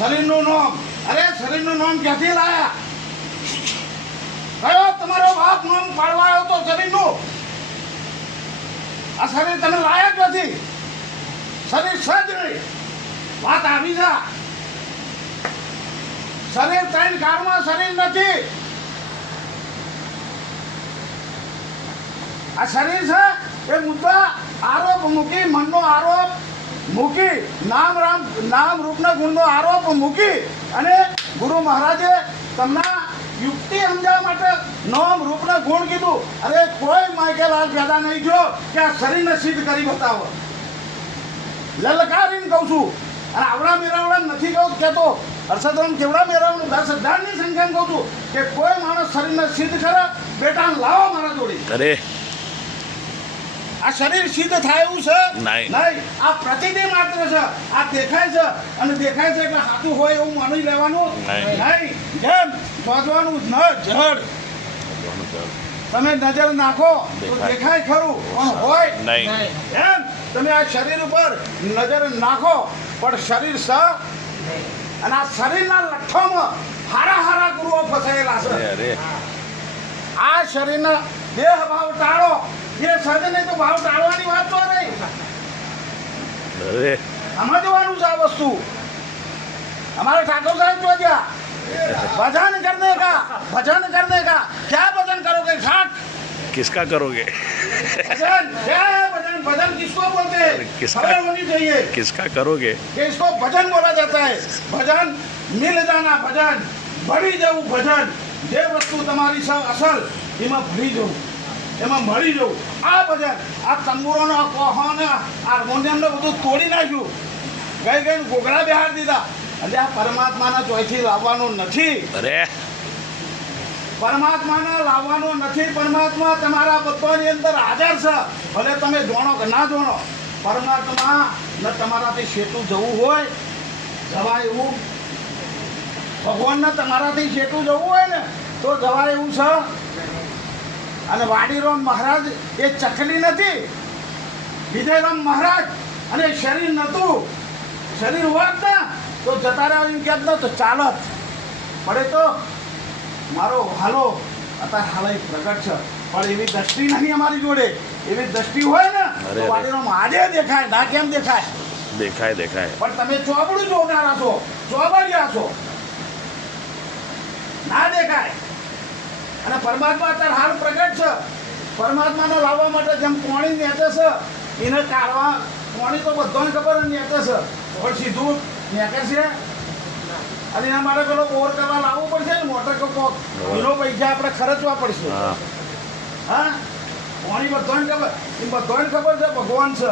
શરીરનું નામ, અરે શરીરનું નામ ક્યાંથી લાયા? કયો તમારો બાપ નામ પાડવા આવ્યો તો શરીરનું? આ શરીર તમે લાયા ક્યાંથી? શરીર સજ નહીં, વાત આવી જા. શરીર ત્રણ કાળમાં શરીર નથી. આ શરીર છે એ મુદ્દા આરોપ મૂકી, મનનો આરોપ મૂકી, નામ રૂપના ગુણનો આરોપ મૂકી અને ગુરુ મહારાજે તમને યુક્તિ સમજાવવા માટે નામ રૂપના ગુણ કીધું. અરે કોઈ માઇકેલાલ પેદા નહીં થયો કે આ શરીરને સિદ્ધ કરી બતાવો. લલકારીને કહું છું. અને આવડા મેળવડા નથી કહું કહેતો. હર્ષદરામ કેવડા મેળવવાનું 10,000ની સંખ્યામાં કહું છું કે કોઈ માણસ શરીરને સિદ્ધ કરે, બેટા લાવો મારા જોડે. અરે આ શરીર સિદ્ધ થાય એવું છે નહીં. આ પ્રતિદિન માત્ર છે. આ દેખાય છે અને દેખાય છે એટલે સાચું હોય એવું માની લેવાનું નહીં. જેમ શોધવાનું ન જડ. તમે નજર નાખો તો દેખાય ખરું પણ હોય નહીં. એમ તમે આ શરીર ઉપર નજર નાખો પણ શરીર છે. અને આ શરીરના લઠ્ઠોમાં હારા ગુરુઓ ફસાયેલા છે. અરે આ શરીરના દેહ ભાવ ટાળો. એ સજ નહીં તો ભાવ ટાળવાની વાત તો નહીં. અરે સમજવાનું છે આ વસ્તુ. हमारे ठाकुर साहब जो क्या भजन करने का क्या भजन करोगे? घाट किसका करोगे? भजन क्या है? भजन भजन किसको बोलते हैं? खबर होनी चाहिए किसका करोगे? कि इसको भजन बोला जाता है. भजन मिल जाना, भजन ભળી જવું. ભજન જે વસ્તુ તમારી છે અસલ એમાં ભળી જવું, એમાં મળી જવું. આ ભજન આ તંબુરોનો કોહોને હાર્મોનિયમને બધું તોડી નાખ્યું, ગઈ ગોગળા બેહાર દીધા. એટલે આ પરમાત્માના ચોઈથી લાવવાનું નથી. અરે પરમાત્માને લાવવાનો નથી. પરમાત્મા તમારા બધાની અંદર હાજર છે. ભલે તમે જાણો કે ના જાણો, પરમાત્મા ને તમારાથી શેતું જવું હોય જવાય એવું. ભગવાનને તમારાથી શેતું જવું હોય ને તો જવાય એવું છે. અને વાડીરામ મહારાજ એ ચકલી નથી, વિજયરામ મહારાજ અને શરીર નહોતું. શરીર હોત ને તો જતા રહ્યા એમ કહેત ને તો ચાલત. પડે તો મારો હાલો અત્યારે હાલ પ્રગટ છે પણ એવી દ્રષ્ટિ નહીં અમારી જોડે. એવી દ્રષ્ટિ હોય ને તો વાડીરામ આજે દેખાય ના કેમ દેખાય? દેખાય પણ તમે ચોબડું જોનારા છો, ચોબડિયા છો, ના દેખાય. અને પરમાત્મા અત્યારે હાલ પ્રગટ છે. પરમાત્માને લાવવા માટે જેમ પાણી નેચે છે એને કાઢવા, પાણી તો બધાને ખબર નેચે છે પણ સીધું નેચે છે. અને એના માટે પેલો બોર કરવા લાવવું પડશે ને, મોટર કોક એનો પૈસા આપણે ખર્ચવા પડશે. હા પાણી બધાને ખબર, એ બધાને ખબર છે ભગવાન છે.